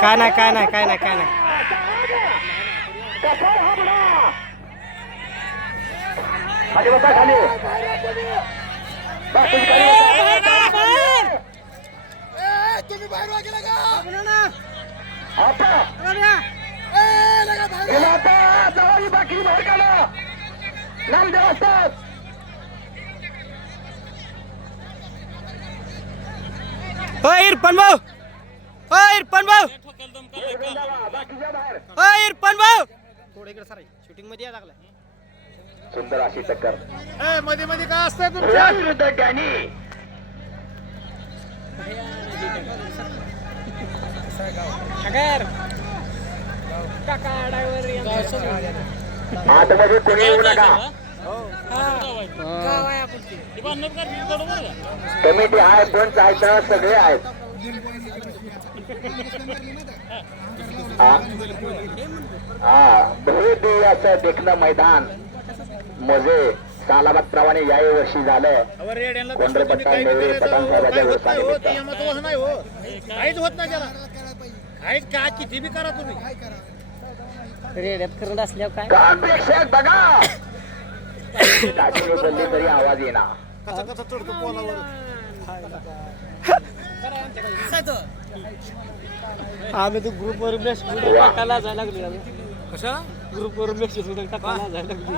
काय नाही काय नाही काय नाही काय नाही. बाकी बाहेर काढा नामदेव असतात हो इरफान भाऊ. हो इरफान भाऊ. हो इरफान भाऊ. थोडं इकडे सर शूटिंगमध्ये या लागलाय. सुंदर अशी टक्कर. मध्ये मध्ये काय असतंय तुमच्या विरुद्ध डॅनी आतमध्ये कोणी येऊ नका. कमिटी आहे पंच आहेत सगळे आहेत. हा? हा असं देखणं मैदान. मोजे सालाबाद प्रमाणे याही वर्षी झालं. पठाण नव्हे पठाण साहेबाच्या नाही हो काहीच होत नाही त्याला काहीच काय किती बी करा तुम्ही रेड्यात करंट असल्यावर काय का प्रेक्षक बोलली तरी आवाज येणार कसं कसं चढतो पोलावर. आम्ही तो ग्रुपवर मेसेज टाकायला जायला लागलो. आम्ही. कशा ग्रुपवर मेसेज टाकायला जायला लागलो.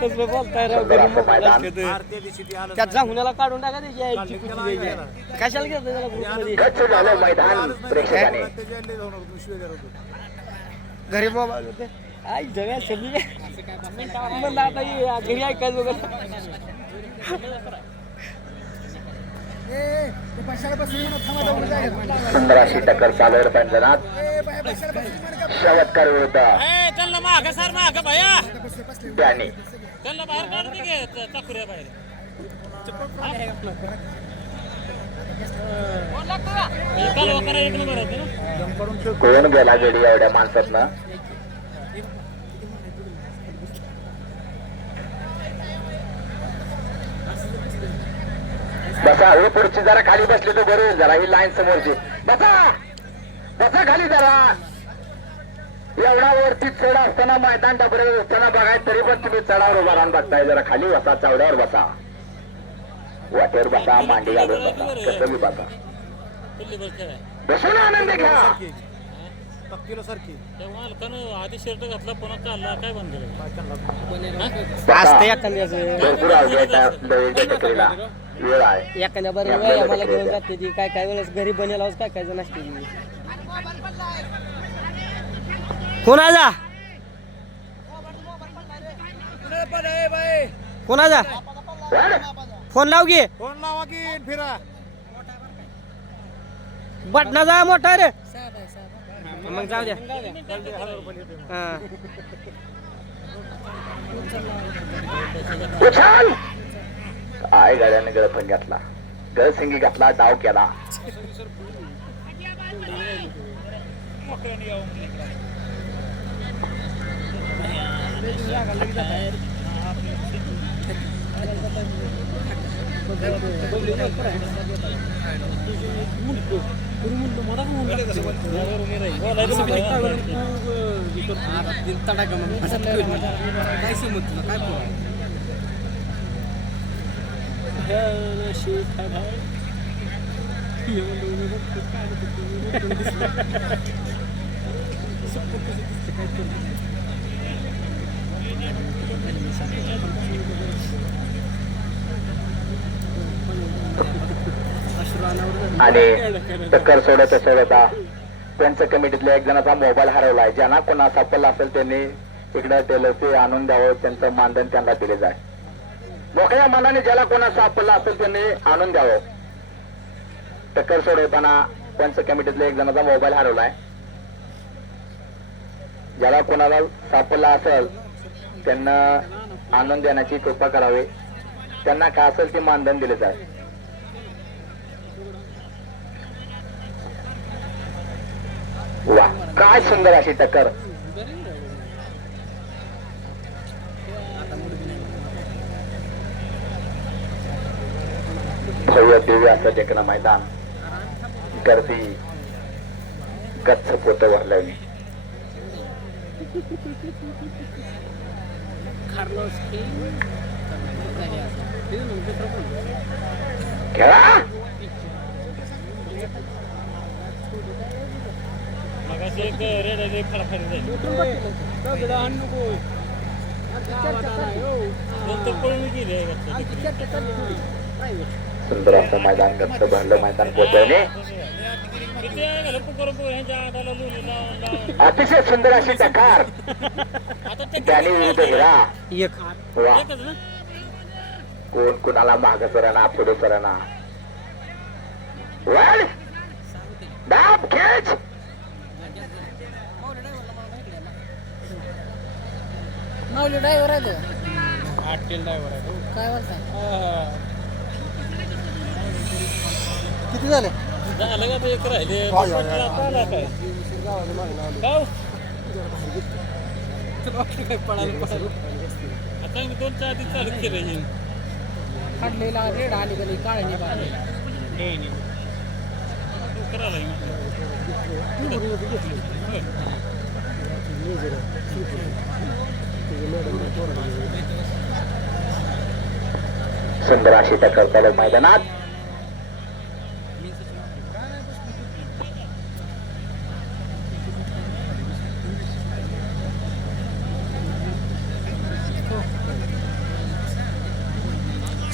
कसं बोलताय राव घरी मोबाईल त्यात जाऊन काढून टाका त्याची आईची कुठली द्यायची. कशाला घेतो त्याला ग्रुपमध्ये. घरी मोबाईल होते. आई जगा सगळी म्हणलं आता हे घरी ऐकायचं अशी टक्कर चालू आहे पंचनाथ शेवटकर विरुद्ध. त्यांना माग सर माग भया. डॅनी त्यांना बाहेर घे चाकुऱ्या बाहेर. ना. कोण गेला गडी एवढ्या माणसातनं? बसा हे पुढची जरा खाली बसली तर बरं जरा ही लाईन समोरची. बसा! बसा खाली जरा. एवढा वरती चढ असताना मैदान डबऱ्यावर असताना बघाय तरी पण तुम्ही चढावर उभा राहून बसताय. जरा खाली बसा चवड्यावर बसा. वाटेवर बसा मांडी घालून बसा. कसं बी बसा. बसून आनंद घ्या. आधी शर्ट घातला पुन्हा चालला काय बंद भरपूर आवडे टकरीला वेळ आहे. एखाद्या बरं वेळ आम्हाला घेऊन जाते ती. काय काय वेळेस घरी बनेला काय काय जण असते ती. कोणाचा कोणाचा. फोन लाव घे फोन लावा की फिरा. बटनाचा मोठा रे. मग जाऊ द्या. हा. आय गाड्याने गळफण घातला. गळसिंगी घातला डाव केला. आणि टक्कर सोडत सोडता त्यांच्या कमिटीतल्या एक जणाचा मोबाईल हरवलाय. ज्यांना कोणा सापडला असेल त्यांनी इकडं टेलर ते आणून द्यावं त्यांचं मानधन त्यांना दिले जाय. मोकळ्या मनाने ज्याला कोणा सापडला असेल त्यांनी आणून द्यावं. टक्कर सोडवताना पंच कमिटीतल्या एक जणाचा मोबाईल हरवलाय. ज्याला कोणाला सापडला असेल त्यांना आणून देण्याची कृपा करावी. त्यांना काय असेल ते मानधन दिले जाय वा काय सुंदर अशी टक्कर. भव्य दिव्य असं टेकणं मैदान. गर्दी गच्च पोत भरल्याने खेळा गेली. सुंदर असं मैदान गच्च भरलं मैदान लावून अतिशय सुंदर अशी टकार. त्याने विरुद्ध हिरा. वा. कोण कुणाला माग सरना पुढे सरना वळ दाब खेच. माऊली ड्रायव्हर आहे तो. आठशे ड्रायव्हर आहे तो. काय बोलताय? किती झाले? झालं का ते एक राहिले? आता आला काय? गाव काय पळालं पळालं. आता मी दोन चार दिवस चालू केलं हे. फाडलेला रेड आली गेली काळणी बाजली. तू करायला हे. सुंदर अशी टक्कर मैदानात.